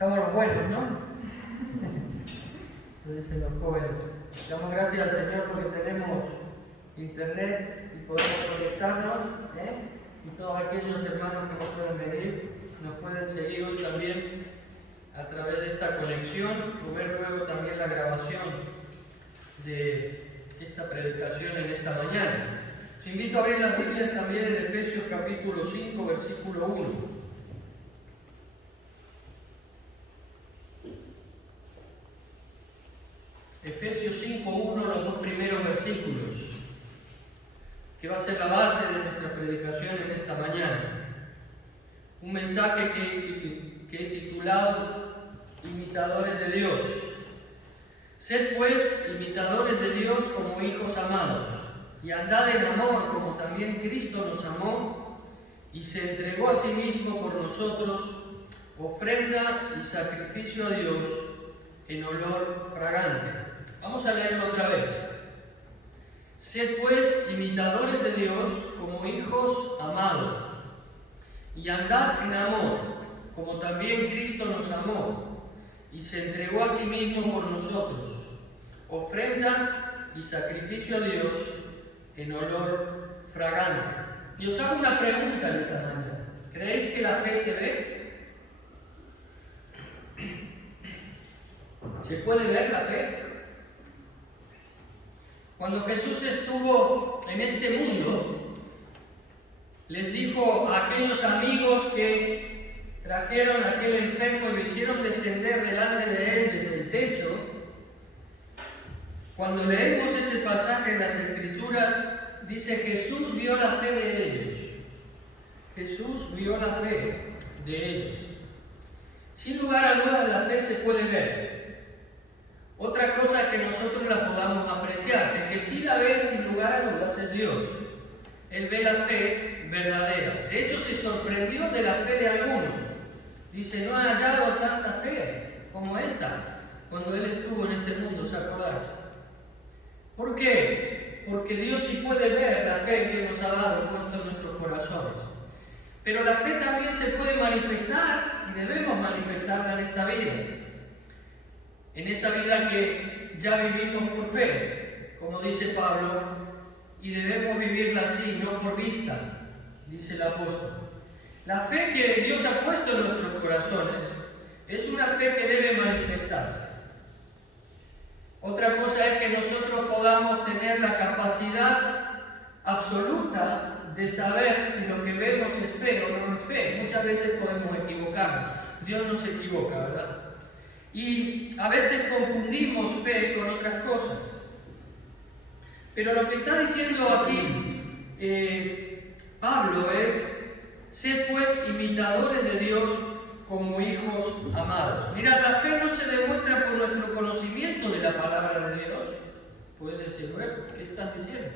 Estamos los buenos, ¿no? Lo dicen los jóvenes. Damos gracias al Señor porque tenemos internet y podemos conectarnos, y todos aquellos hermanos que nos pueden venir, nos pueden seguir hoy también a través de esta conexión, o ver luego también la grabación de esta predicación en esta mañana. Os invito a abrir las Biblias también en Efesios capítulo 5, versículo 1. Efesios 5:1, los dos primeros versículos, que va a ser la base de nuestra predicación en esta mañana. Un mensaje que he titulado Imitadores de Dios. Sed pues imitadores de Dios como hijos amados, y andad en amor como también Cristo nos amó y se entregó a sí mismo por nosotros, ofrenda y sacrificio a Dios en olor fragante. Vamos a leerlo otra vez. Sed pues imitadores de Dios como hijos amados, y andad en amor, como también Cristo nos amó, y se entregó a sí mismo por nosotros, ofrenda y sacrificio a Dios en olor fragante. Y os hago una pregunta en esta mañana. ¿Creéis que la fe se ve? ¿Se puede ver la fe? Cuando Jesús estuvo en este mundo, les dijo a aquellos amigos que trajeron a aquel enfermo y lo hicieron descender delante de él desde el techo. Cuando leemos ese pasaje en las Escrituras, dice: Jesús vio la fe de ellos. Jesús vio la fe de ellos. Sin lugar a dudas, la fe se puede ver. Otra cosa es que nosotros la podamos apreciar. El que sí la ve, sin lugar a dudas, es Dios. Él ve la fe verdadera. De hecho, se sorprendió de la fe de algunos. Dice: no he hallado tanta fe como esta cuando Él estuvo en este mundo, ¿se acordáis? ¿Por qué? Porque Dios sí puede ver la fe que nos ha dado puesto en nuestros corazones. Pero la fe también se puede manifestar y debemos manifestarla en esta vida. En esa vida que ya vivimos por fe, como dice Pablo, y debemos vivirla así, no por vista, dice el apóstol. La fe que Dios ha puesto en nuestros corazones es una fe que debe manifestarse. Otra cosa es que nosotros podamos tener la capacidad absoluta de saber si lo que vemos es fe o no es fe. Muchas veces podemos equivocarnos. Dios no se equivoca, ¿verdad? Y a veces confundimos fe con otras cosas. Pero lo que está diciendo aquí Pablo es: sed pues imitadores de Dios como hijos amados. Mirad, la fe no se demuestra por nuestro conocimiento de la palabra de Dios. Puedes decir: bueno, ¿qué estás diciendo?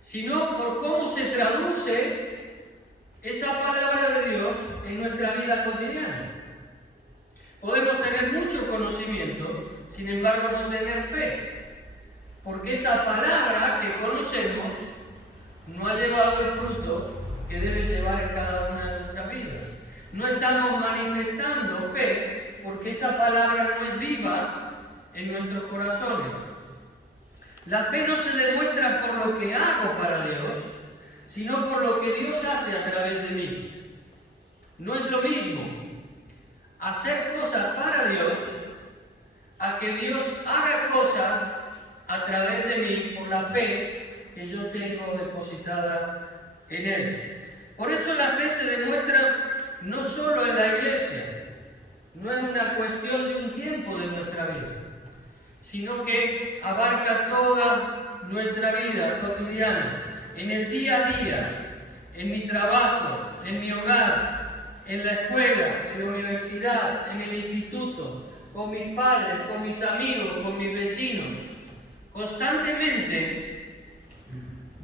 Sino por cómo se traduce esa palabra de Dios en nuestra vida cotidiana. Podemos tener mucho conocimiento, sin embargo no tener fe, porque esa palabra que conocemos no ha llevado el fruto que debe llevar en cada una de nuestras vidas. No estamos manifestando fe porque esa palabra no es viva en nuestros corazones. La fe no se demuestra por lo que hago para Dios, sino por lo que Dios hace a través de mí. No es lo mismo hacer cosas para Dios a que Dios haga cosas a través de mí por la fe que yo tengo depositada en Él. Por eso la fe se demuestra no solo en la iglesia, no es una cuestión de un tiempo de nuestra vida, sino que abarca toda nuestra vida cotidiana, en el día a día, en mi trabajo, en mi hogar, en la escuela, en la universidad, en el instituto, con mis padres, con mis amigos, con mis vecinos. Constantemente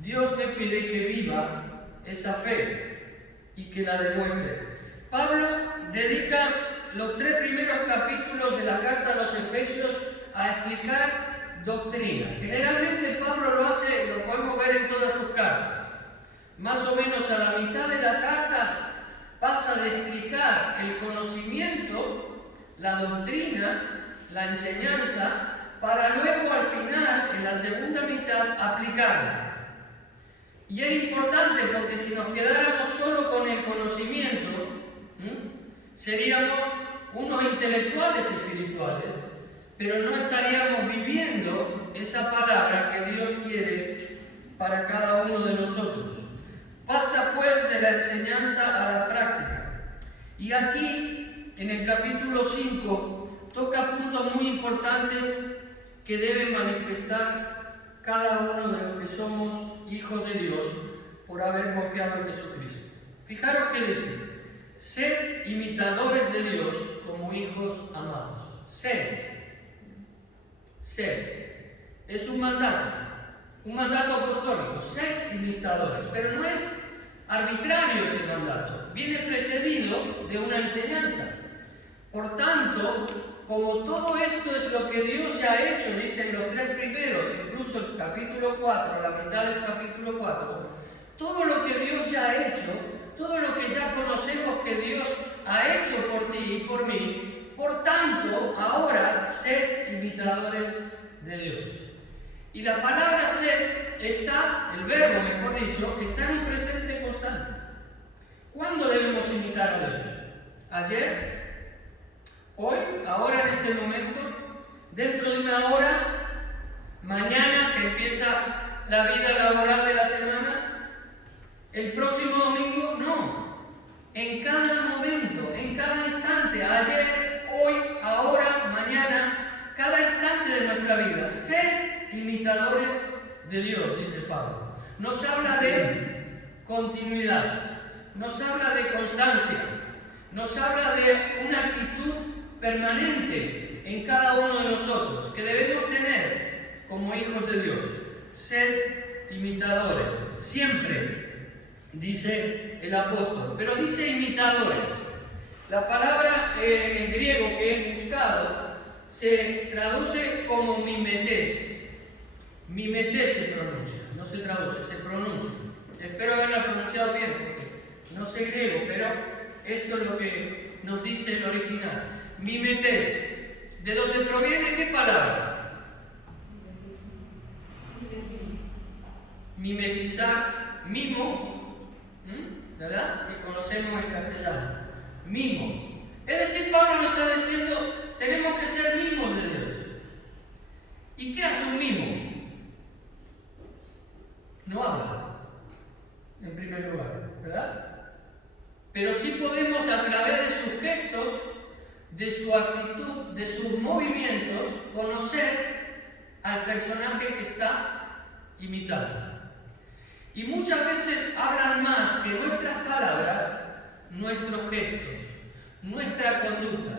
Dios me pide que viva esa fe y que la demuestre. Pablo dedica los 3 primeros capítulos de la carta a los Efesios a explicar doctrina. Generalmente Pablo lo hace, lo podemos ver en todas sus cartas. Más o menos a la mitad de la carta pasa de explicar el conocimiento la doctrina, la enseñanza, para luego al final, en la segunda mitad, aplicarla. Y es importante porque si nos quedáramos solo con el conocimiento, seríamos unos intelectuales espirituales, pero no estaríamos viviendo esa palabra que Dios quiere para cada uno de nosotros. Pasa pues de la enseñanza a la práctica. Y aquí, en el capítulo 5, toca puntos muy importantes que deben manifestar cada uno de los que somos hijos de Dios por haber confiado en Jesucristo. Fijaros que dice: sed imitadores de Dios como hijos amados. Sed. Es un mandato apostólico. Sed imitadores. Pero no es arbitrario ese mandato. Viene precedido de una enseñanza. Por tanto, como todo esto es lo que Dios ya ha hecho, dicen los tres primeros, incluso el capítulo 4, la mitad del capítulo 4, todo lo que Dios ya ha hecho, todo lo que ya conocemos que Dios ha hecho por ti y por mí, por tanto, ahora sed imitadores de Dios. Y la palabra sed está, el verbo mejor dicho, está en un presente constante. ¿Cuándo debemos imitar a Dios? ¿Ayer? ¿Hoy? ¿Ahora en este momento? ¿Dentro de una hora? ¿Mañana que empieza la vida laboral de la semana? ¿El próximo domingo? No. En cada momento, en cada instante, ayer, hoy, ahora, mañana, cada instante de nuestra vida. Sed imitadores de Dios, dice Pablo. Nos habla de continuidad, nos habla de constancia, nos habla de una actitud permanente en cada uno de nosotros que debemos tener como hijos de Dios. Sed imitadores, siempre, dice el apóstol, pero dice imitadores. La palabra en griego que he buscado se traduce como mimetés. Mimetés se pronuncia, no se traduce, se pronuncia. Espero haberla pronunciado bien, porque no sé griego, pero esto es lo que nos dice el original. Mimetés. ¿De dónde proviene qué palabra? Mimetizar, mimo, ¿verdad? Que conocemos en castellano. Mimo. Es decir, Pablo nos está diciendo, tenemos que ser mimos de Dios. ¿Y qué hace un mimo? No habla, en primer lugar, ¿verdad? Pero sí podemos, a través de sus gestos, de su actitud, de sus movimientos, conocer al personaje que está imitando. Y muchas veces hablan más que nuestras palabras, nuestros gestos, nuestra conducta,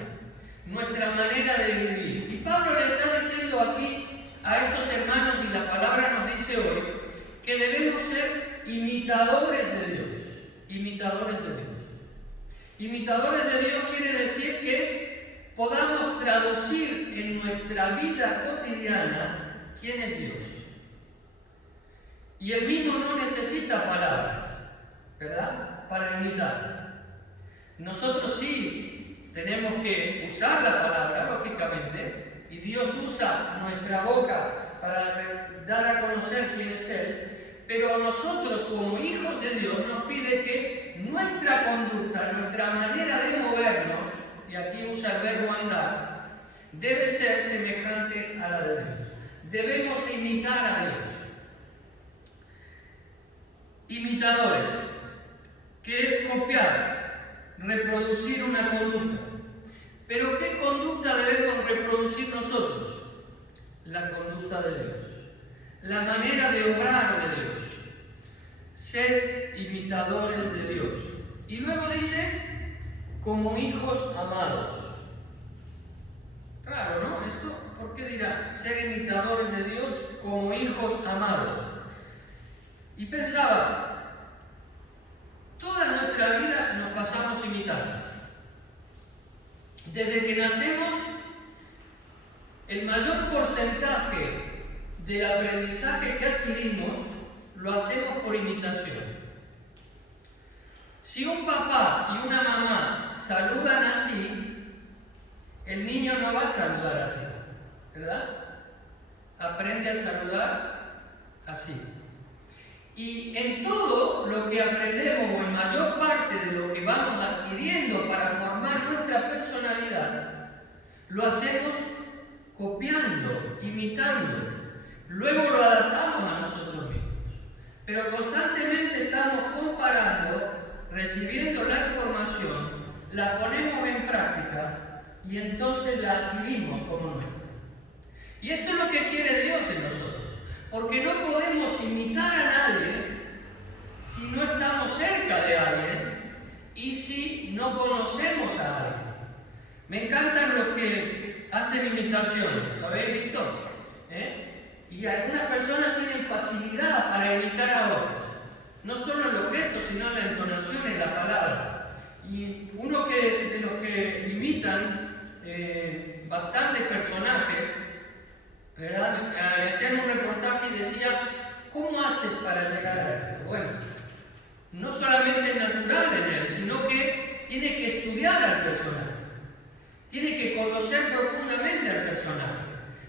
nuestra manera de vivir. Y Pablo le está diciendo aquí a estos hermanos, y la palabra nos dice hoy, que debemos ser imitadores de Dios. Imitadores de Dios. Imitadores de Dios quiere decir que podamos traducir en nuestra vida cotidiana quién es Dios. Y el mismo no necesita palabras, ¿verdad?, para imitar. Nosotros sí tenemos que usar la palabra, lógicamente, y Dios usa nuestra boca para dar a conocer quién es Él, pero nosotros como hijos de Dios nos pide que nuestra conducta, nuestra manera de movernos, y aquí usa el verbo andar, debe ser semejante a la de Dios. Debemos imitar a Dios. Imitadores, que es copiar, reproducir una conducta. Pero ¿qué conducta debemos reproducir nosotros? La conducta de Dios, la manera de obrar de Dios. Sed imitadores de Dios. Y luego dice, como hijos amados. Raro, ¿no? Esto, ¿por qué dirá ser imitadores de Dios como hijos amados? Y pensaba, toda nuestra vida nos pasamos imitando. Desde que nacemos, el mayor porcentaje del aprendizaje que adquirimos lo hacemos por imitación. Si un papá y una mamá saludan así, El niño no va a saludar así, ¿verdad? Aprende a saludar así. Y en todo lo que aprendemos, o en mayor parte de lo que vamos adquiriendo para formar nuestra personalidad, lo hacemos copiando, imitando. Luego lo adaptamos a nosotros mismos. Pero constantemente estamos comparando, recibiendo la información, la ponemos en práctica y entonces la adquirimos como nuestra. Y esto es lo que quiere Dios en nosotros. Porque no podemos imitar a nadie si no estamos cerca de alguien y si no conocemos a alguien. Me encantan los que hacen imitaciones, ¿lo habéis visto? Y algunas personas tienen facilidad para imitar a otros, no solo en los gestos, sino en la entonación y la palabra. Y uno de los que imitan bastantes personajes, ¿verdad? Le hacían un reportaje y decía, ¿cómo haces para llegar a esto? Bueno, no solamente es natural en él, sino que tiene que estudiar al personaje, tiene que conocer profundamente al personaje.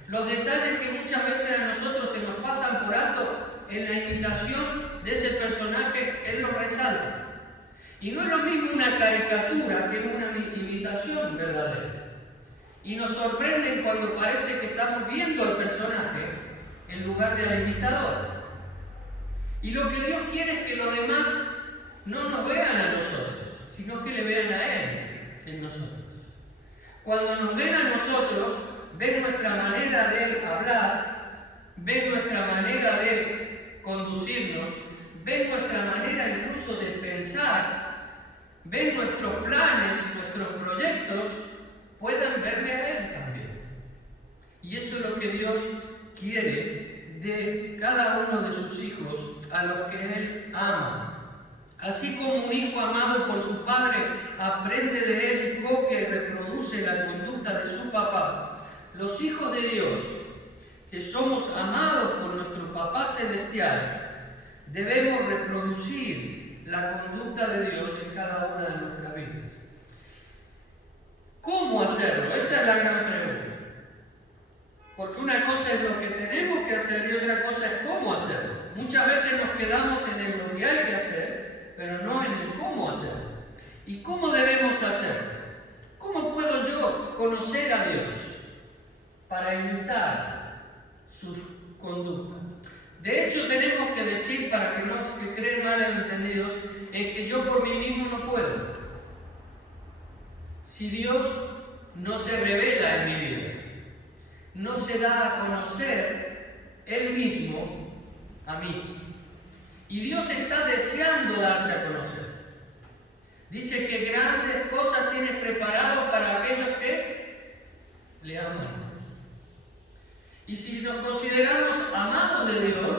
Los detalles que muchas veces a nosotros se nos pasan por alto en la imitación de ese personaje, él los resalta. Y no es lo mismo una caricatura que una imitación verdadera. Y nos sorprenden cuando parece que estamos viendo al personaje en lugar de al imitador. Y lo que Dios quiere es que los demás no nos vean a nosotros, sino que le vean a Él en nosotros. Cuando nos ven a nosotros, ven nuestra manera de hablar, ven nuestra manera de conducirnos, ven nuestra manera incluso de pensar, ven nuestros planes, nuestros proyectos, puedan verle a Él también. Y eso es lo que Dios quiere de cada uno de sus hijos, a los que Él ama. Así como un hijo amado por su padre aprende de él y copia y reproduce la conducta de su papá, los hijos de Dios, que somos amados por nuestro Papá Celestial, debemos reproducir la conducta de Dios en cada una de nuestras vidas. ¿Cómo hacerlo? Esa es la gran pregunta. Porque una cosa es lo que tenemos que hacer y otra cosa es cómo hacerlo. Muchas veces nos quedamos en el lo que hay que hacer, pero no en el cómo hacerlo. ¿Y cómo debemos hacerlo? ¿Cómo puedo yo conocer a Dios para imitar sus conductas? De hecho, tenemos que decir, para que no se creen malentendidos, es que yo por mí mismo no puedo. Si Dios no se revela en mi vida, no se da a conocer Él mismo a mí. Y Dios está deseando darse a conocer. Dice que grandes cosas tiene preparado para aquellos que le aman. Y si nos consideramos amados de Dios,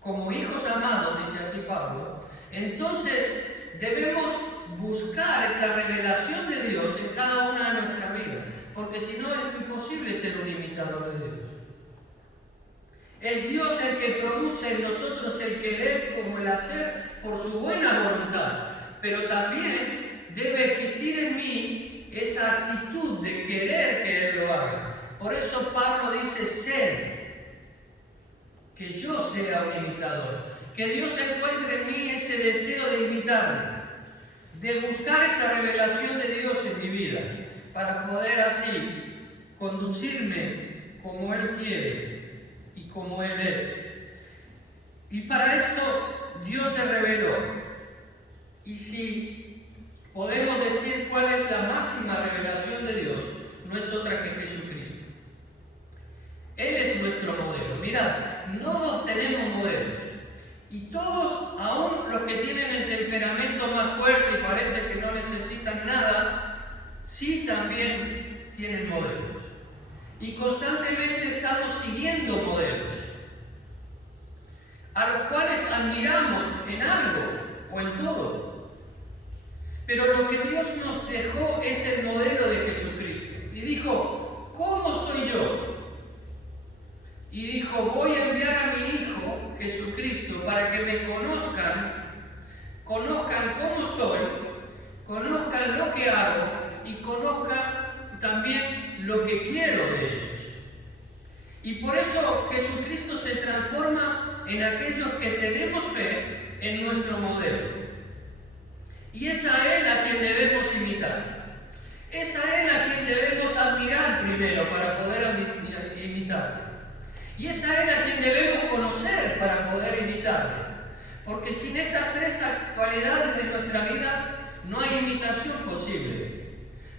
como hijos amados, dice aquí Pablo, entonces debemos buscar esa revelación de Dios en cada una de nuestras vidas, porque si no es imposible ser un imitador de Dios. Es Dios el que produce en nosotros el querer como el hacer por su buena voluntad, pero también debe existir en mí esa actitud de querer que Él lo haga. Por eso Pablo dice, sed, que yo sea un imitador, que Dios encuentre en mí ese deseo de imitarme, de buscar esa revelación de Dios en mi vida, para poder así conducirme como Él quiere y como Él es. Y para esto Dios se reveló. Y si podemos decir cuál es la máxima revelación de Dios, no es otra que Jesucristo. Él es nuestro modelo. Mirad, todos tenemos modelos. Y todos, aún los que tienen el temperamento más fuerte y parece que no necesitan nada, sí también tienen modelos. Y constantemente estamos siguiendo modelos, a los cuales admiramos en algo o en todo. Pero lo que Dios nos dejó es el modelo de Jesucristo. Y dijo, ¿cómo soy yo? Y dijo, voy a enviar a mi Hijo Jesucristo para que me conozcan cómo soy, conozcan lo que hago y conozcan también lo que quiero de ellos. Y por eso Jesucristo se transforma en aquellos que tenemos fe en nuestro modelo. Y es a Él a quien debemos imitar. Es a Él a quien debemos admirar primero para poder imitarle. Y es a Él a quien debemos conocer para poder imitarle. Porque sin estas tres cualidades de nuestra vida no hay imitación posible.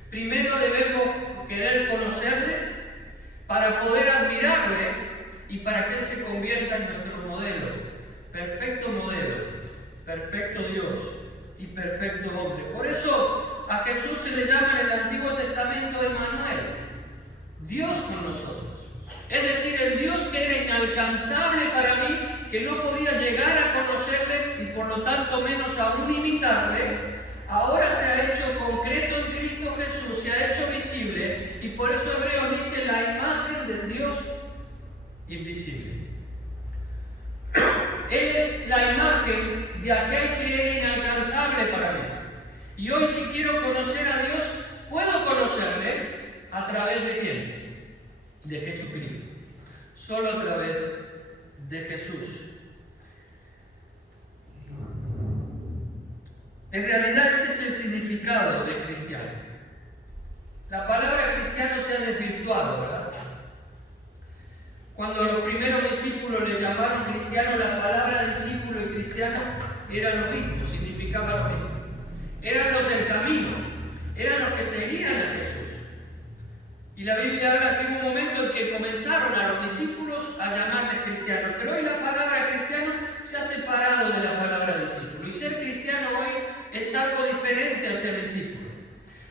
Primero debemos querer conocerle para poder admirarle y para que Él se convierta en nuestro modelo, perfecto Dios y perfecto hombre. Por eso a Jesús se le llama en el Antiguo Testamento Emmanuel, Dios con nosotros. Es decir, el Dios que era inalcanzable para mí, que no podía llegar a conocerle y por lo tanto menos aún imitarle, ahora se ha hecho concreto en Cristo Jesús, se ha hecho visible, y por eso Hebreos dice la imagen del Dios invisible. Él es la imagen de aquel que era inalcanzable para mí. Y hoy, si quiero conocer a Dios, puedo conocerle a través de ¿quién? De Jesucristo. Solo a través de Jesús. En realidad este es el significado de cristiano. La palabra cristiano se ha desvirtuado, ¿verdad? Cuando a los primeros discípulos les llamaron cristianos, la palabra discípulo y cristiano era lo mismo, significaba lo mismo. Eran los del camino, eran los que seguían a Jesús. Y la Biblia habla que hubo un momento en que comenzaron a los discípulos a llamarles cristianos, pero hoy la palabra cristiano se ha separado de la palabra discípulo. Y ser cristiano hoy es algo diferente a ser discípulo.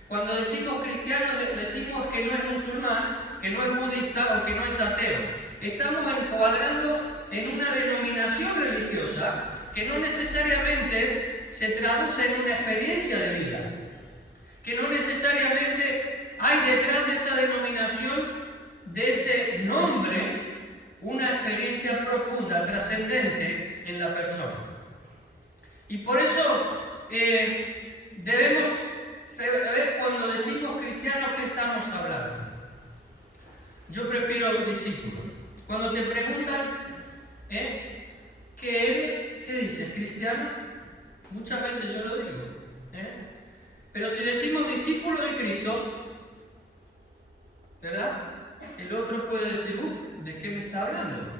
Cuando decimos cristiano, decimos que no es musulmán, que no es budista o que no es ateo. Estamos encuadrando en una denominación religiosa que no necesariamente se traduce en una experiencia de vida, que no necesariamente hay detrás de esa denominación, de ese nombre, una experiencia profunda, trascendente en la persona. Y por eso debemos saber cuando decimos cristianos qué estamos hablando. Yo prefiero discípulo. Cuando te preguntan ¿qué eres? ¿Qué dices? ¿Cristiano? Muchas veces yo lo digo. Pero si decimos discípulo de Cristo, ¿verdad? El otro puede decir, ¿de qué me está hablando?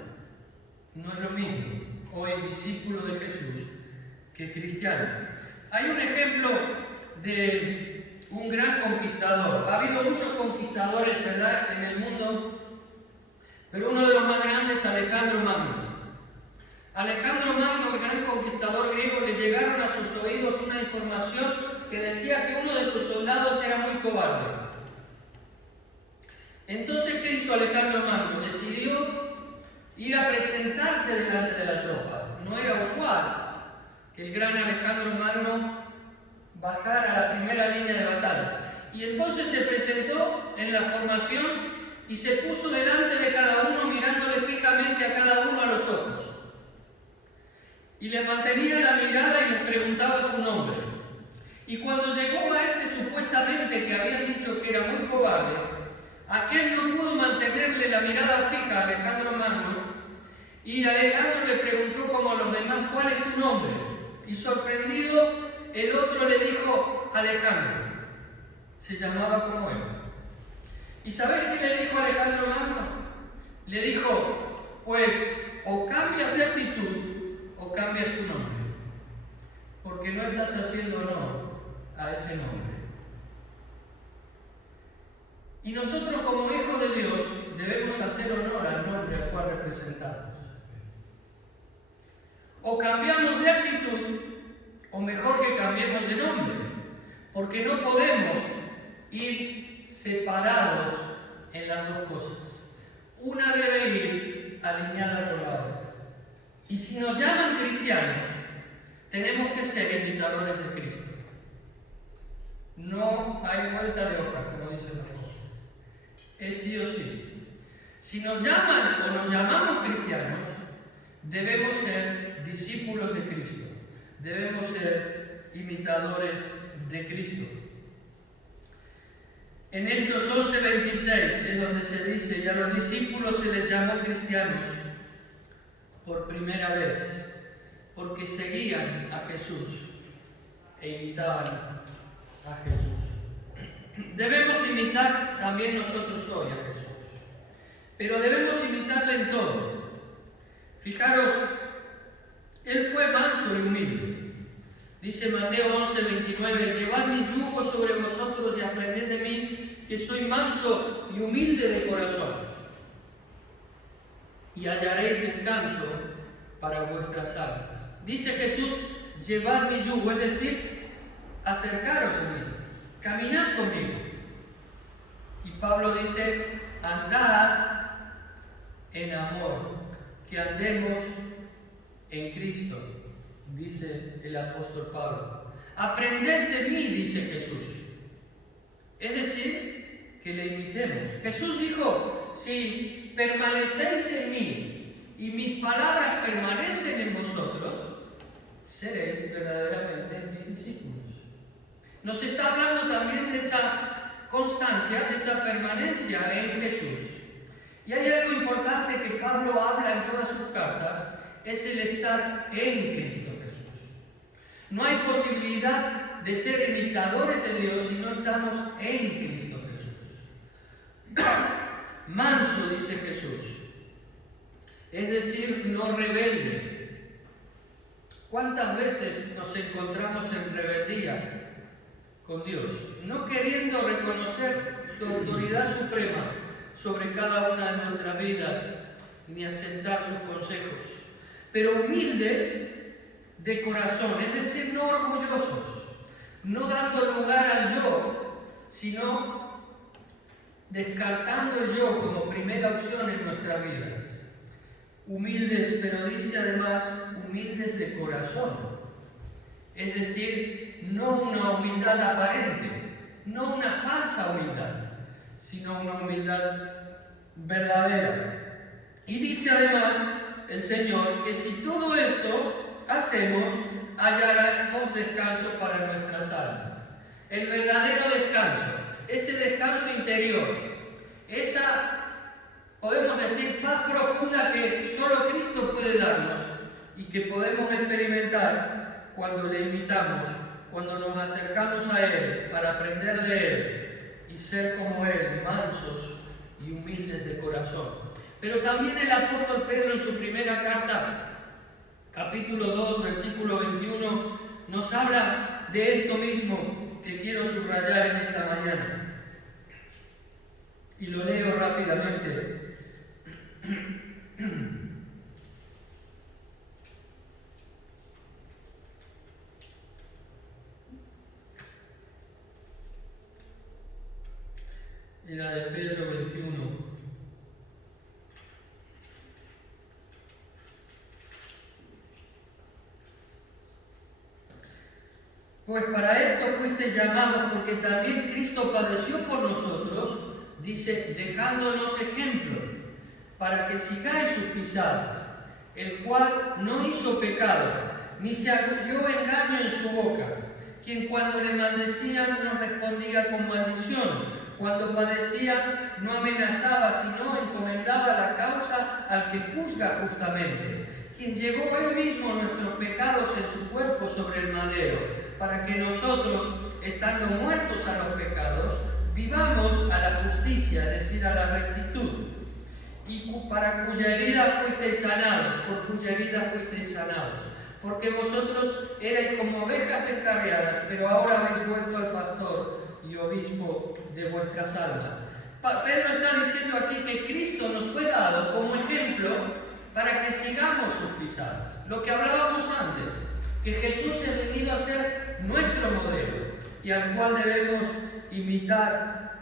No es lo mismo hoy discípulo de Jesús que cristiano. Hay un ejemplo de un gran conquistador. Ha habido muchos conquistadores, ¿verdad?, en el mundo, pero uno de los más grandes, Alejandro Magno. Alejandro Magno, el gran conquistador griego, le llegaron a sus oídos una información que decía que uno de sus soldados era muy cobarde. Entonces, ¿qué hizo Alejandro Magno? Decidió ir a presentarse delante de la tropa. No era usual que el gran Alejandro Magno bajara a la primera línea de batalla. Y entonces se presentó en la formación y se puso delante de cada uno, mirándole fijamente a cada uno a los ojos. Y le mantenía la mirada y les preguntaba su nombre. Y cuando llegó a este supuestamente que habían dicho que era muy cobarde, aquel no pudo mantenerle la mirada fija a Alejandro Magno, y Alejandro le preguntó como a los demás, ¿cuál es tu nombre? Y sorprendido, el otro le dijo, Alejandro. Se llamaba como él. ¿Y sabes qué le dijo Alejandro Magno? Le dijo, pues o cambias de actitud o cambias tu nombre, porque no estás haciendo honor a ese nombre. Y nosotros como hijos de Dios debemos hacer honor al nombre al cual representamos. O cambiamos de actitud, o mejor que cambiemos de nombre, porque no podemos ir separados en las dos cosas. Una debe ir alineada con la otra. Y si nos llaman cristianos, tenemos que ser imitadores de Cristo. No hay vuelta de hoja, como dice la Biblia. Es sí o sí. Si nos llaman o nos llamamos cristianos, debemos ser discípulos de Cristo. Debemos ser imitadores de Cristo. En Hechos 11:26 es donde se dice, y a los discípulos se les llamó cristianos por primera vez, porque seguían a Jesús e imitaban a Jesús. Debemos imitar también nosotros hoy a Jesús, pero debemos imitarle en todo. Fijaros, Él fue manso y humilde. Dice Mateo 11:29, llevad mi yugo sobre vosotros y aprended de mí, que soy manso y humilde de corazón, y hallaréis descanso para vuestras almas. Dice Jesús, llevad mi yugo, es decir, acercaros a mí, caminad conmigo. Y Pablo dice, andad en amor, que andemos en Cristo, dice el apóstol Pablo. Aprended de mí, dice Jesús. Es decir, que le imitemos. Jesús dijo, si permanecéis en mí y mis palabras permanecen en vosotros, seréis verdaderamente mis discípulos. Nos está hablando también de esa constancia, de esa permanencia en Jesús. Y hay algo importante que Pablo habla en todas sus cartas, es el estar en Cristo Jesús. No hay posibilidad de ser imitadores de Dios si no estamos en Cristo Jesús. Manso, dice Jesús, es decir, no rebelde. ¿Cuántas veces nos encontramos en rebeldía con Dios, no queriendo reconocer su autoridad suprema sobre cada una de nuestras vidas, ni aceptar sus consejos, pero humildes de corazón, es decir, no orgullosos, no dando lugar al yo, sino descartando el yo como primera opción en nuestras vidas. Humildes, pero dice además, humildes de corazón, es decir, no una humildad aparente, no una falsa humildad, sino una humildad verdadera. Y dice además el Señor que si todo esto hacemos, hallaremos descanso para nuestras almas. El verdadero descanso, ese descanso interior, esa, podemos decir, paz profunda que solo Cristo puede darnos y que podemos experimentar cuando le imitamos, cuando nos acercamos a Él para aprender de Él y ser como Él, mansos y humildes de corazón. Pero también el apóstol Pedro en su primera carta, capítulo 2, versículo 21, nos habla de esto mismo que quiero subrayar en esta mañana. Y lo leo rápidamente. En la de Pedro 21. Pues para esto fuisteis llamados, porque también Cristo padeció por nosotros, dice, dejándonos ejemplo, para que sigáis sus pisadas, el cual no hizo pecado, ni se halló engaño en su boca, quien cuando le maldecían no respondía con maldición, cuando padecía no amenazaba, sino encomendaba la causa al que juzga justamente, quien llevó él mismo nuestros pecados en su cuerpo sobre el madero, para que nosotros, estando muertos a los pecados, vivamos a la justicia, es decir, a la rectitud, y para cuya herida fuisteis sanados, por cuya herida fuisteis sanados, porque vosotros erais como ovejas descarriadas, pero ahora habéis vuelto al pastor y obispo de vuestras almas. Pedro está diciendo aquí que Cristo nos fue dado como ejemplo para que sigamos sus pisadas. Lo que hablábamos antes, que Jesús ha venido a ser nuestro modelo y al cual debemos imitar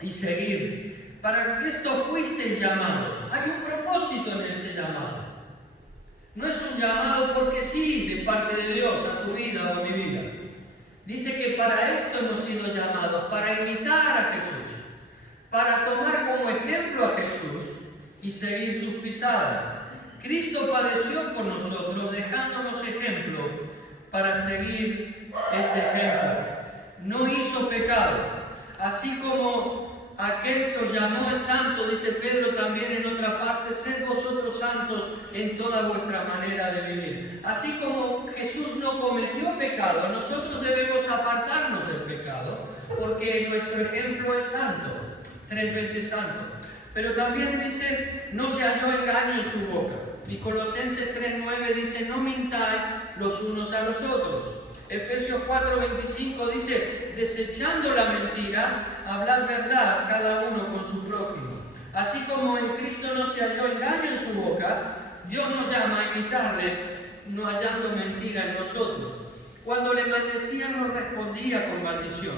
y seguir. Para esto fuisteis llamados. Hay un propósito en ese llamado. No es un llamado porque sí, de parte de Dios a tu vida o a mi vida. Dice que para esto hemos sido llamados, para imitar a Jesús, para tomar como ejemplo a Jesús y seguir sus pisadas. Cristo padeció por nosotros, dejándonos ejemplo para seguir ese ejemplo. No hizo pecado. así como aquel que os llamó es santo, dice Pedro también en otra parte, sed vosotros santos en toda vuestra manera de vivir. Así como Jesús no cometió pecado, nosotros debemos apartarnos del pecado, porque nuestro ejemplo es santo, 3 veces santo. Pero también dice, no se halló engaño en su boca. Y Colosenses 3:9 dice, no mintáis los unos a los otros. Efesios 4:25 dice, desechando la mentira, hablad verdad cada uno con su prójimo. Así como en Cristo no se halló engaño en su boca, Dios nos llama a imitarle, no hallando mentira en nosotros. Cuando le maldecían no respondía con maldición,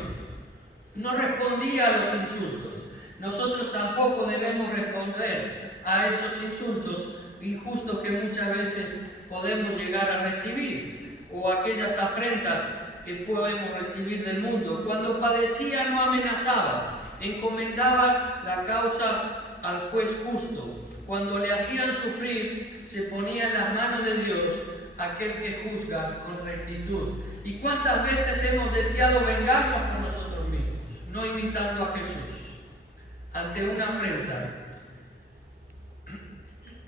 no respondía a los insultos. Nosotros tampoco debemos responder a esos insultos injustos que muchas veces podemos llegar a recibir, o aquellas afrentas que podemos recibir del mundo. Cuando padecía no amenazaba, encomendaba la causa al juez justo. Cuando le hacían sufrir, se ponía en las manos de Dios, aquel que juzga con rectitud. ¿Y cuántas veces hemos deseado vengarnos por nosotros mismos, no imitando a Jesús? Ante una afrenta,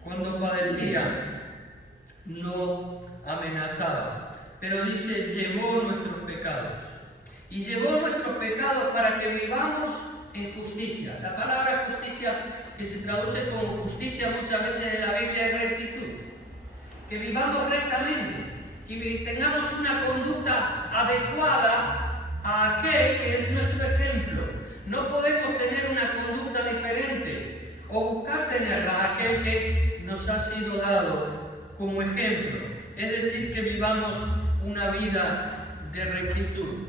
cuando padecía, no amenazaba, pero dice, llevó nuestros pecados. Y llevó nuestros pecados para que vivamos en justicia. La palabra justicia, que se traduce como justicia muchas veces en la Biblia, es rectitud. Que vivamos rectamente, que tengamos una conducta adecuada a aquel que es nuestro ejemplo. No podemos tener una conducta diferente o buscar tenerla a aquel que nos ha sido dado como ejemplo. Es decir, que vivamos una vida de rectitud.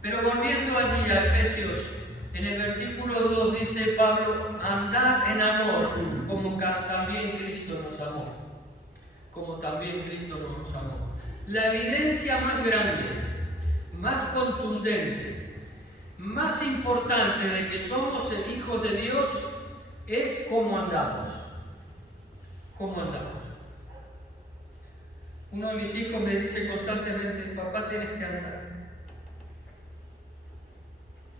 Pero volviendo allí a Efesios, en el versículo 2 dice Pablo, andad en amor, como también Cristo nos amó. Como también Cristo nos amó. La evidencia más grande, más contundente, más importante de que somos el Hijo de Dios es cómo andamos. ¿Cómo andamos? Uno de mis hijos me dice constantemente, papá, tienes que andar.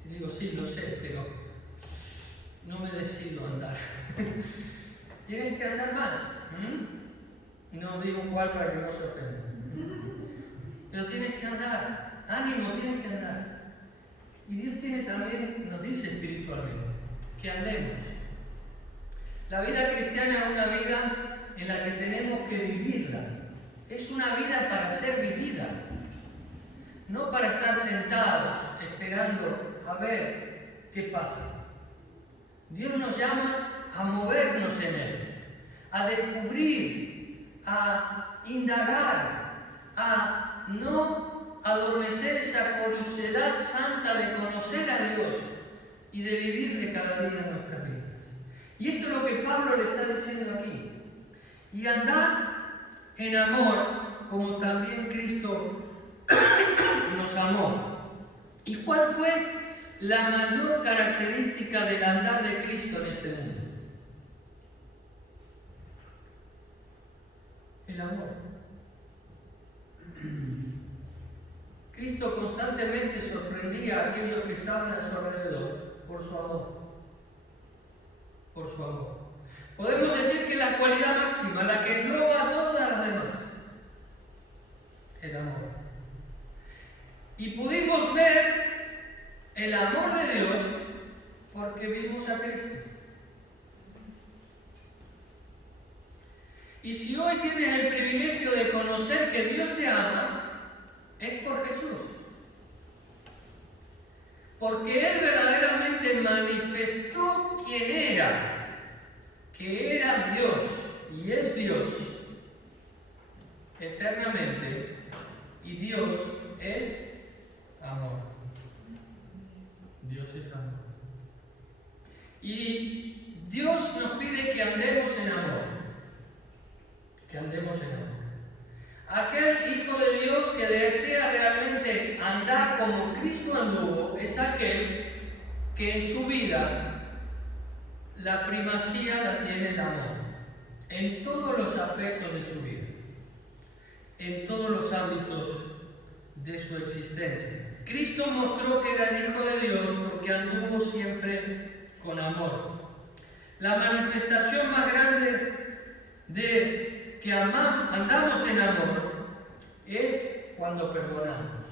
Y digo, sí, lo sé, pero no me decido andar. Tienes que andar más. No digo cuál para que no se ofenda. Pero tienes que andar. Ánimo, tienes que andar. Y Dios también nos dice espiritualmente que andemos. La vida cristiana es una vida en la que tenemos que vivirla. Es una vida para ser vivida, no para estar sentados esperando a ver qué pasa. Dios nos llama a movernos en Él, a descubrir, a indagar, a no adormecer esa curiosidad santa de conocer a Dios y de vivirle cada día en nuestras vidas. Y esto es lo que Pablo le está diciendo aquí. Y andad en amor, como también Cristo nos amó. ¿Y cuál fue la mayor característica del andar de Cristo en este mundo? El amor. Cristo constantemente sorprendía a aquellos que estaban a su alrededor por su amor. Por su amor. Podemos decir que la cualidad máxima, la que engloba a todas las demás, el amor. Y pudimos ver el amor de Dios porque vimos a Cristo. Y si hoy tienes el privilegio de conocer que Dios te ama, es por Jesús. Porque Él verdaderamente manifestó quién era, que era Dios y es Dios eternamente, y Dios es amor. Dios es amor. Y Dios nos pide que andemos en amor. Que andemos en amor. Aquel Hijo de Dios que desea realmente andar como Cristo anduvo es aquel que en su vida la primacía la tiene el amor, en todos los aspectos de su vida, en todos los ámbitos de su existencia. Cristo mostró que era el Hijo de Dios porque anduvo siempre con amor. La manifestación más grande de que andamos en amor es cuando perdonamos.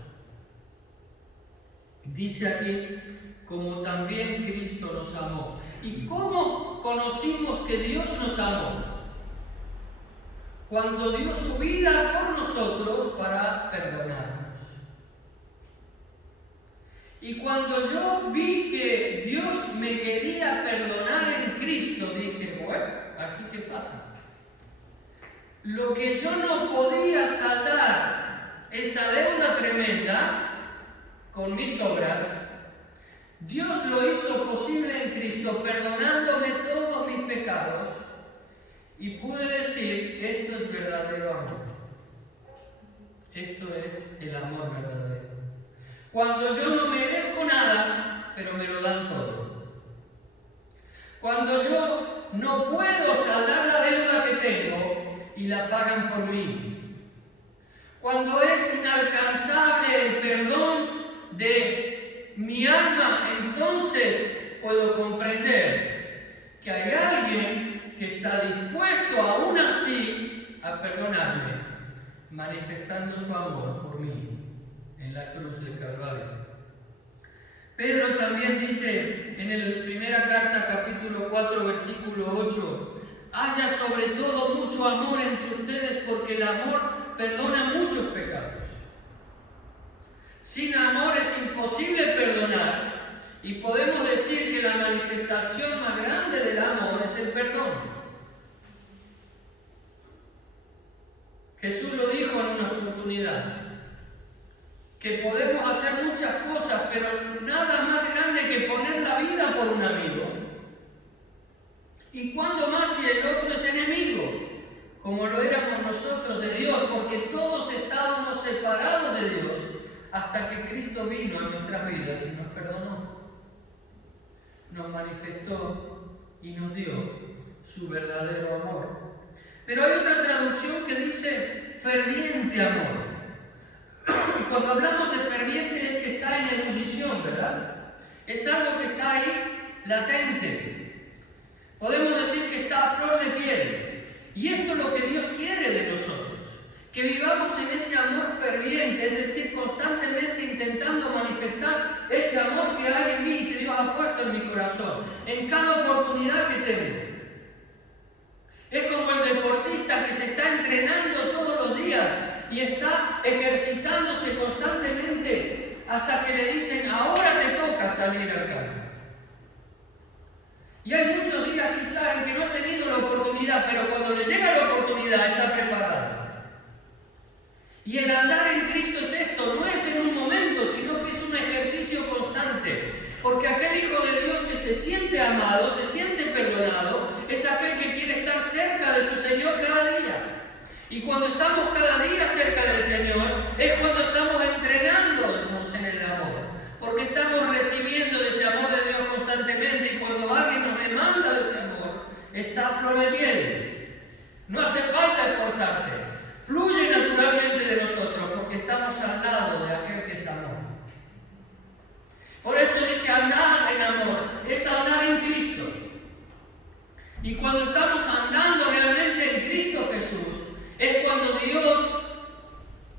Dice aquí, como también Cristo nos amó. ¿Y cómo conocimos que Dios nos amó? Cuando dio su vida por nosotros para perdonarnos. Y cuando yo vi que Dios me quería perdonar en Cristo, dije, bueno, ¿aquí qué pasa? Lo que yo no podía saldar, esa deuda tremenda, con mis obras, Dios lo hizo posible en Cristo, perdonándome todos mis pecados, y pude decir, esto es verdadero amor. Esto es el amor verdadero. Cuando yo no merezco nada, pero me lo dan todo. Cuando yo no puedo saldar la deuda que tengo y la pagan por mí. Cuando es inalcanzable el perdón de mi alma, entonces puedo comprender que hay alguien que está dispuesto aún así a perdonarme, manifestando su amor por mí en la cruz del Calvario. Pedro también dice en la primera carta, capítulo 4, versículo 8, haya sobre todo mucho amor entre ustedes porque el amor perdona muchos pecados. Sin amor es imposible perdonar y podemos decir que la manifestación más grande del amor es el perdón. Jesús lo dijo en una oportunidad, que podemos hacer muchas cosas, pero nada más grande que poner la vida por un amigo. ¿Y cuándo más si el otro es enemigo? Como lo éramos nosotros de Dios, porque todos estábamos separados de Dios hasta que Cristo vino a nuestras vidas y nos perdonó. Nos manifestó y nos dio su verdadero amor. Pero hay otra traducción que dice ferviente amor. Y cuando hablamos de ferviente es que está en ebullición, ¿verdad? Es algo que está ahí latente. Podemos decir que está a flor de piel. Y esto es lo que Dios quiere de nosotros. Que vivamos en ese amor ferviente, es decir, constantemente intentando manifestar ese amor que hay en mí, que Dios ha puesto en mi corazón, en cada oportunidad que tengo. Es como el deportista que se está entrenando todos los días y está ejercitándose constantemente hasta que le dicen, ahora te toca salir al campo. Y hay muchos días quizás en que no ha tenido la oportunidad, pero cuando le llega la oportunidad está preparado. Y el andar en Cristo es esto, no es en un momento, sino que es un ejercicio constante. Porque aquel Hijo de Dios que se siente amado, se siente perdonado, es aquel que quiere estar cerca de su Señor cada día. Y cuando estamos cada día cerca del Señor, es cuando estamos entrenándonos en el amor. Porque estamos recibiendo de ese amor de Dios constantemente y cuando alguien nos demanda de ese amor, está a flor de piel. No hace falta esforzarse. Fluye naturalmente de nosotros porque estamos al lado de aquel que es amor. Por eso dice andar en amor, es andar en Cristo. Y cuando estamos andando realmente en Cristo Jesús, es cuando Dios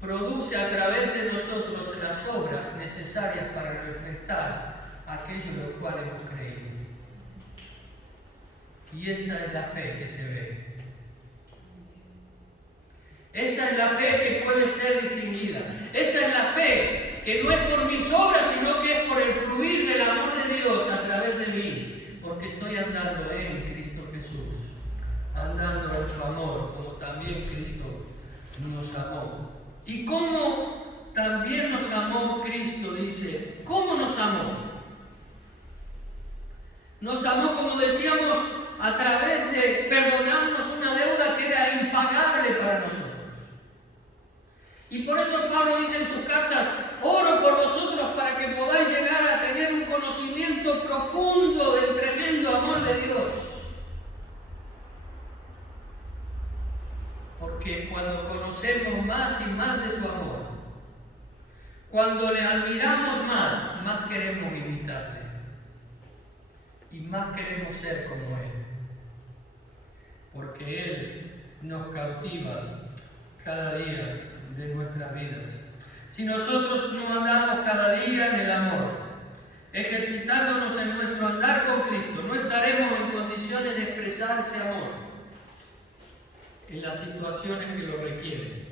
produce a través de nosotros las obras necesarias para manifestar aquello en lo cual hemos creído. Y esa es la fe que se ve. Esa es la fe que puede ser distinguida. Esa es la fe que no es por mis obras, sino que es por el fluir del amor de Dios a través de mí. Porque estoy andando en Cristo Jesús. Andando en su amor, como también Cristo nos amó. Y cómo también nos amó Cristo, dice. ¿Cómo nos amó? Nos amó, como decíamos, a través de perdonarnos una deuda que era impagable para nosotros. Y por eso Pablo dice en sus cartas, oro por vosotros para que podáis llegar a tener un conocimiento profundo del tremendo amor de Dios. Porque cuando conocemos más y más de su amor, cuando le admiramos más queremos imitarle y más queremos ser como Él, porque Él nos cautiva cada día de nuestras vidas. Si nosotros no andamos cada día en el amor, ejercitándonos en nuestro andar con Cristo, no estaremos en condiciones de expresar ese amor en las situaciones que lo requieren,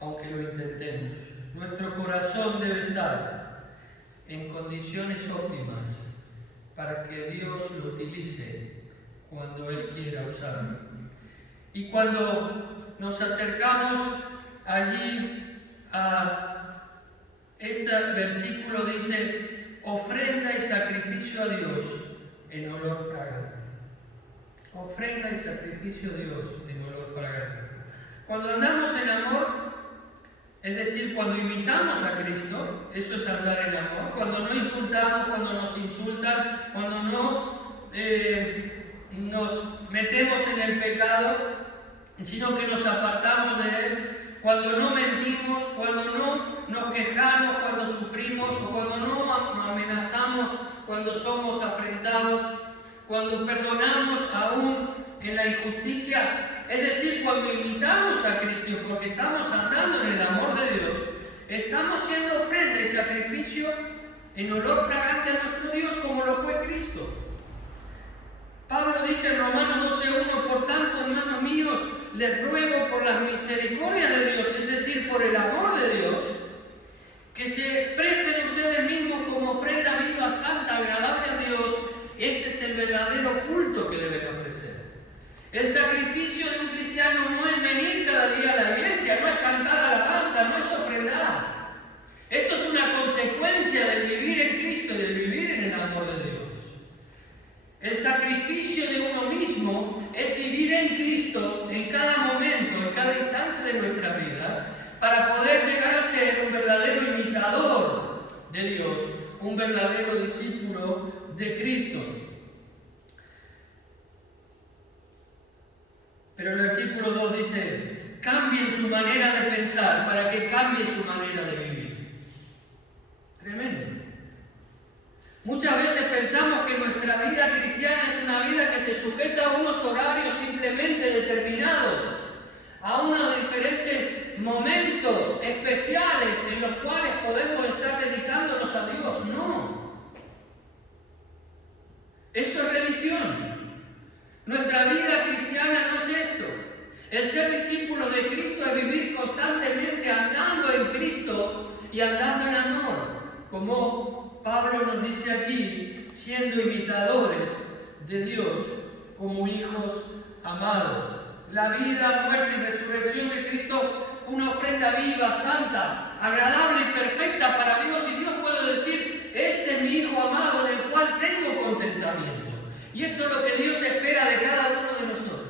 aunque lo intentemos. Nuestro corazón debe estar en condiciones óptimas para que Dios lo utilice cuando Él quiera usarlo. Y cuando nos acercamos allí a este versículo, dice: ofrenda y sacrificio a Dios en olor fragante. Ofrenda y sacrificio a Dios en olor fragante. Cuando andamos en amor, es decir, cuando imitamos a Cristo, eso es andar en amor. Cuando no insultamos, cuando nos insultan, cuando no nos metemos en el pecado, sino que nos apartamos de Él, cuando no mentimos, cuando no nos quejamos, cuando sufrimos, o cuando no amenazamos, cuando somos afrentados, cuando perdonamos aún en la injusticia, es decir, cuando imitamos a Cristo, porque estamos andando en el amor de Dios, estamos siendo ofrenda y sacrificio en olor fragante a nuestro Dios, como lo fue Cristo. Pablo dice en Romanos 12:1: por tanto, hermanos míos, les ruego por la misericordia de Dios, es decir, por el amor de Dios, que se presten ustedes mismos como ofrenda viva, santa, agradable a Dios. Este es el verdadero culto que deben ofrecer. El sacrificio de un cristiano no es venir cada día a la iglesia, no es cantar alabanza, no es ofrendar. Esto es una consecuencia del vivir en Cristo y del vivir en el amor de Dios. El sacrificio de uno mismo es vivir en Cristo en cada momento, en cada instante de nuestras vidas, para poder llegar a ser un verdadero imitador de Dios, un verdadero discípulo de Cristo. Pero el versículo 2 dice: cambien su manera de pensar para que cambie su manera de vivir. Tremendo. Muchas veces pensamos que nuestra vida cristiana es una vida que se sujeta a unos horarios simplemente determinados, a unos diferentes momentos especiales en los cuales podemos estar dedicándonos a Dios. No. Eso es religión. Nuestra vida cristiana no es esto. El ser discípulo de Cristo es vivir constantemente andando en Cristo y andando en amor, como Pablo nos dice aquí, siendo imitadores de Dios como hijos amados. La vida, muerte y resurrección de Cristo fue una ofrenda viva, santa, agradable y perfecta para Dios, y Dios puede decir: este es mi Hijo amado en el cual tengo contentamiento. Y esto es lo que Dios espera de cada uno de nosotros.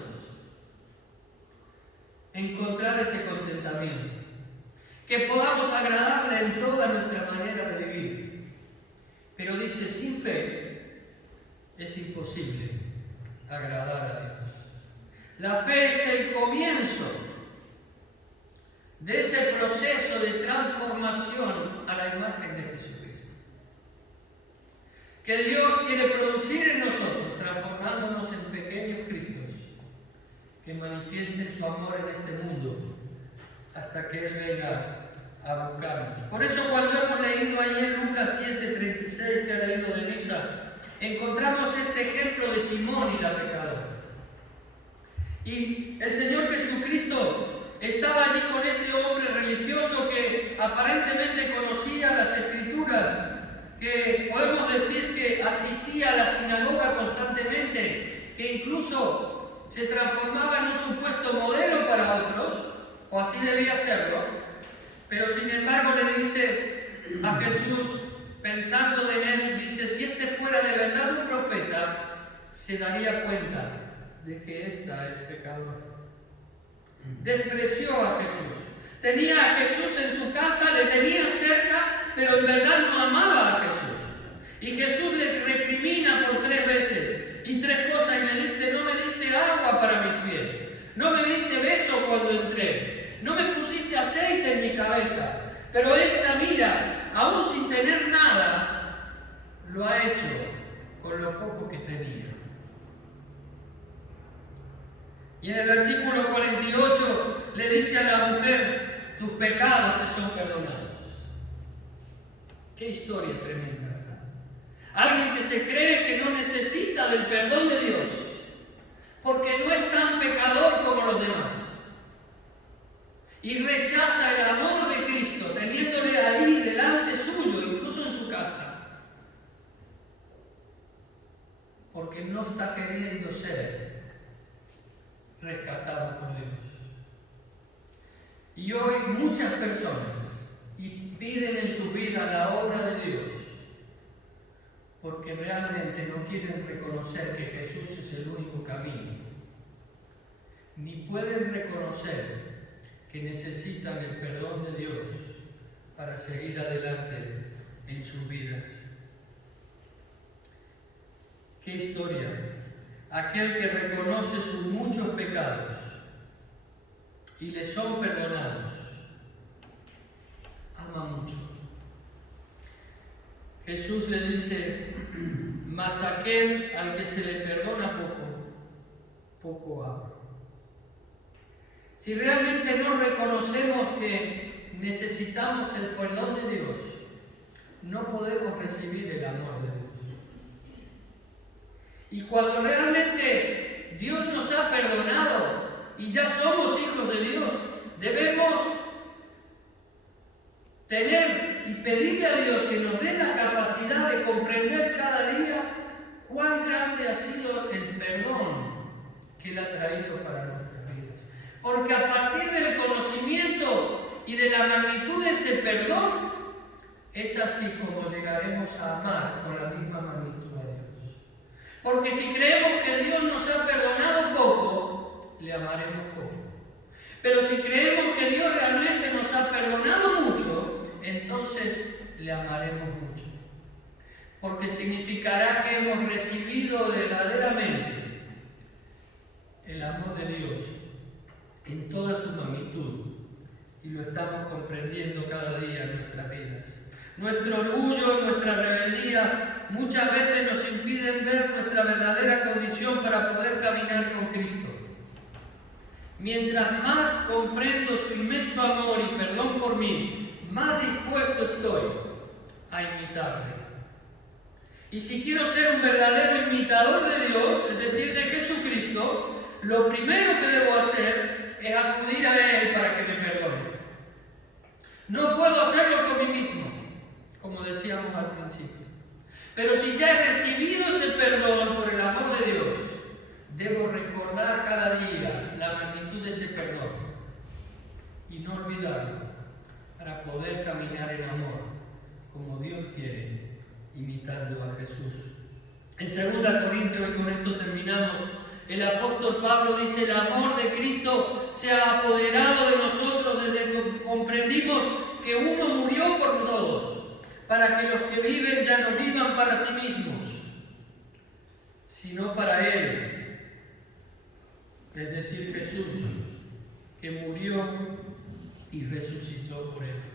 Encontrar ese contentamiento. Que podamos agradarle en toda nuestra manera de vivir. Pero dice, sin fe es imposible agradar a Dios. La fe es el comienzo de ese proceso de transformación a la imagen de Jesucristo. Que Dios quiere producir en nosotros, transformándonos en pequeños Cristos, que manifiesten su amor en este mundo hasta que Él venga a buscarnos. Por eso, cuando hemos leído ahí en Lucas 7:36, que ha leído Denisa, encontramos este ejemplo de Simón y la pecadora. Y el Señor Jesucristo estaba allí con este hombre religioso que aparentemente conocía las Escrituras, que podemos decir que asistía a la sinagoga constantemente, que incluso se transformaba en un supuesto modelo para otros, o así debía serlo, pero sin embargo le dice a Jesús, pensando en él, dice: si este fuera de verdad un profeta, se daría cuenta de que ésta es pecadora. Despreció a Jesús. Tenía a Jesús en su casa, le tenía cerca, pero en verdad no amaba a Jesús. Y Jesús le recrimina por 3 veces y 3 cosas, y le dice: no me diste agua para mis pies, no me diste beso cuando entré, no me pusiste aceite en mi cabeza, pero esta aún sin tener nada, lo ha hecho con lo poco que tenía. Y en el versículo 48 le dice a la mujer, tus pecados te son perdonados. Qué historia tremenda, ¿verdad? Alguien que se cree que no necesita del perdón de Dios, porque no es tan pecador como los demás. Y rechaza el amor de Cristo, teniéndole ahí delante suyo, incluso en su casa. Porque no está queriendo ser rescatado por Dios. Y hoy muchas personas piden en su vida la obra de Dios, porque realmente no quieren reconocer que Jesús es el único camino, ni pueden reconocer que necesitan el perdón de Dios para seguir adelante en sus vidas. ¡Qué historia! Aquel que reconoce sus muchos pecados y le son perdonados, ama mucho. Jesús le dice, mas aquel al que se le perdona poco, poco ama. Si realmente no reconocemos que necesitamos el perdón de Dios, no podemos recibir el amor de Dios. Y cuando realmente Dios nos ha perdonado y ya somos hijos de Dios, debemos tener y pedirle a Dios que nos dé la capacidad de comprender cada día cuán grande ha sido el perdón que Él ha traído para nuestras vidas. Porque a partir del conocimiento y de la magnitud de ese perdón, es así como llegaremos a amar con la misma magnitud a Dios. Porque si creemos que Dios nos ha perdonado poco, le amaremos poco. Pero si creemos que Dios realmente nos ha perdonado mucho, entonces le amaremos mucho. Porque significará que hemos recibido verdaderamente el amor de Dios en toda su magnitud y lo estamos comprendiendo cada día en nuestras vidas. Nuestro orgullo, nuestra rebeldía muchas veces nos impiden ver nuestra verdadera condición para poder caminar con Cristo. Mientras más comprendo su inmenso amor y perdón por mí, más dispuesto estoy a imitarle. Y si quiero ser un verdadero imitador de Dios, es decir, de Jesucristo, lo primero que debo hacer es acudir a Él para que me perdone. No puedo hacerlo por mí mismo, como decíamos al principio. Pero si ya he recibido ese perdón por el amor de Dios, debo recordar cada día la magnitud de ese perdón y no olvidarlo para poder caminar en amor como Dios quiere, imitando a Jesús. En 2 Corintios, y con esto terminamos, el apóstol Pablo dice: el amor de Cristo se ha apoderado de nosotros desde que comprendimos que uno murió por todos, para que los que viven ya no vivan para sí mismos, sino para Él. Es decir, Jesús, que murió y resucitó por Él.